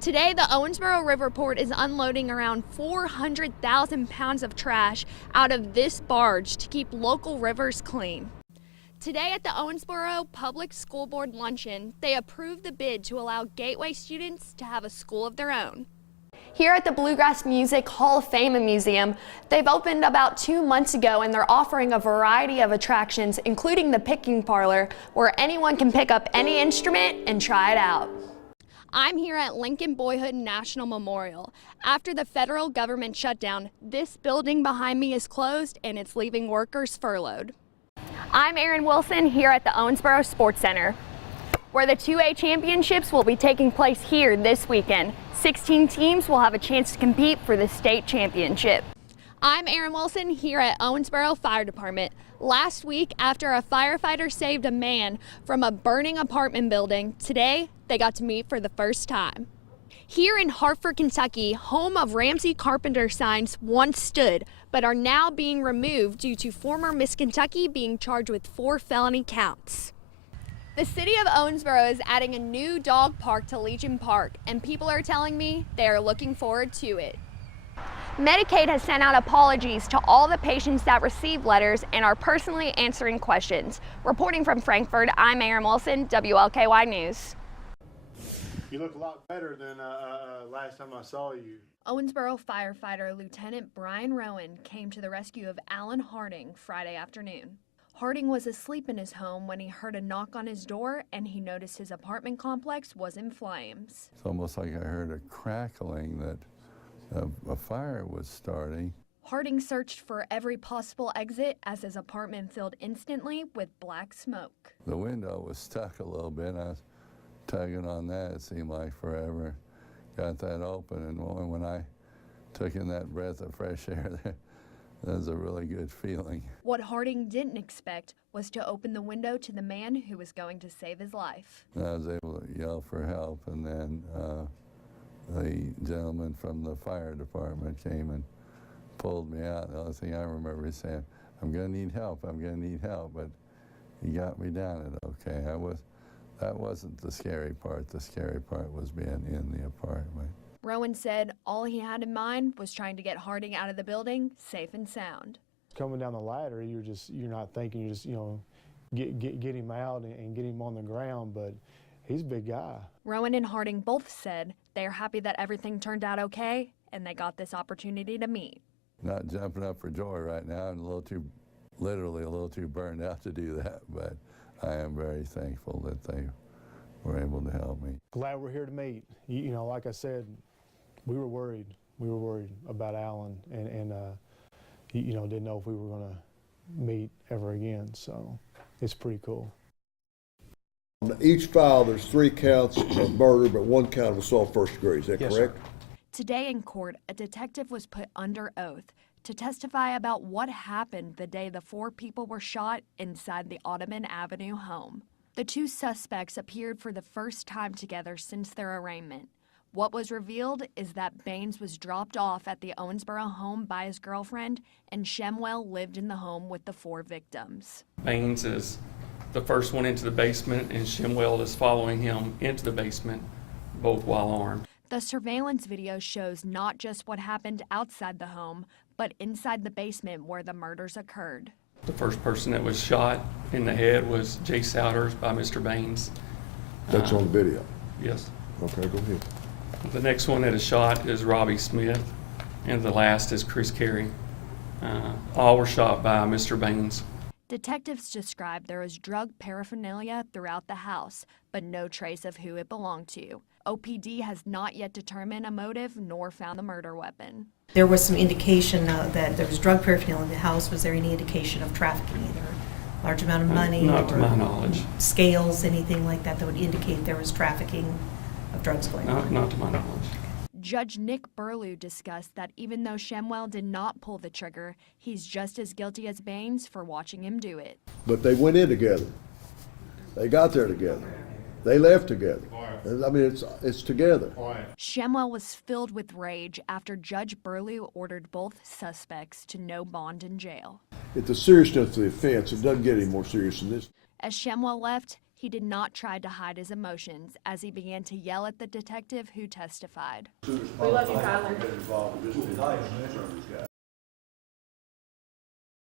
Today, the Owensboro Riverport is unloading around 400,000 pounds of trash out of this barge to keep local rivers clean. Today at the Owensboro Public School Board Luncheon, they approved the bid to allow Gateway students to have a school of their own. Here at the Bluegrass Music Hall of Fame and Museum, they've opened about 2 months ago and they're offering a variety of attractions, including the picking parlor, where anyone can pick up any instrument and try it out. I'm here at Lincoln Boyhood National Memorial. After the federal government shutdown, this building behind me is closed and it's leaving workers furloughed. I'm Erin Wilson here at the Owensboro Sports Center, where the 2A championships will be taking place here this weekend. 16 teams will have a chance to compete for the state championship. I'm Erin Wilson here at Owensboro Fire Department. Last week, after a firefighter saved a man from a burning apartment building, today they got to meet for the first time. Here in Hartford, Kentucky, home of Ramsey Carpenter signs once stood, but are now being removed due to former Miss Kentucky being charged with 4 felony counts. The city of Owensboro is adding a new dog park to Legion Park, and people are telling me they are looking forward to it. Medicaid has sent out apologies to all the patients that received letters and are personally answering questions. Reporting from Frankfort, I'm Erin Wilson, WLKY News. You look a lot better than last time I saw you. Owensboro firefighter Lieutenant Brian Rowan came to the rescue of Alan Harding Friday afternoon. Harding was asleep in his home when he heard a knock on his door and he noticed his apartment complex was in flames. It's almost like I heard a crackling that a fire was starting. Harding searched for every possible exit as his apartment filled instantly with black smoke. The window was stuck a little bit. I was tugging on that, it seemed like forever. Got that open, and when I took in that breath of fresh air, that was a really good feeling. What Harding didn't expect was to open the window to the man who was going to save his life. I was able to yell for help, and then the gentleman from the fire department came and pulled me out. The only thing I remember is saying, I'm going to need help, I'm going to need help, but he got me down it okay. That wasn't the scary part. The scary part was being in the apartment. Rowan said all he had in mind was trying to get Harding out of the building safe and sound. Coming down the ladder, you're not thinking, you just, get him out and get him on the ground, but he's a big guy. Rowan and Harding both said they are happy that everything turned out okay and they got this opportunity to meet. Not jumping up for joy right now, and literally a little too burned out to do that, but I am very thankful that they were able to help me. Glad we're here to meet. Like I said, we were worried. We were worried about Alan and didn't know if we were going to meet ever again, so it's pretty cool. On each file, there's 3 counts of murder, but 1 count of assault first degree. Is that correct? Sir. Today in court, a detective was put under oath to testify about what happened the day the 4 people were shot inside the Ottoman Avenue home. The 2 suspects appeared for the first time together since their arraignment. What was revealed is that Baines was dropped off at the Owensboro home by his girlfriend, and Shemwell lived in the home with the 4 victims. Baines is the first one into the basement, and Shemwell is following him into the basement, both while armed. The surveillance video shows not just what happened outside the home, but inside the basement where the murders occurred. The first person that was shot in the head was Jay Souders by Mr. Baines. That's on video? Yes. Okay, go ahead. The next one that is shot is Robbie Smith, and the last is Chris Carey. All were shot by Mr. Baines. Detectives described there was drug paraphernalia throughout the house, but no trace of who it belonged to. OPD has not yet determined a motive nor found the murder weapon. There was some indication that there was drug paraphernalia in the house. Was there any indication of trafficking, either large amount of money? Not to my knowledge. Scales, anything like that would indicate there was trafficking of drugs going on? Not to my knowledge. Judge Nick Burlew discussed that even though Shemwell did not pull the trigger, he's just as guilty as Baines for watching him do it. But they went in together. They got there together. They left together. I mean, it's together. Shemwell was filled with rage after Judge Burlew ordered both suspects to no bond in jail. At the seriousness of the offense, it doesn't get any more serious than this. As Shemwell left, He did not try to hide his emotions as he began to yell at the detective who testified. We love you, Tyler.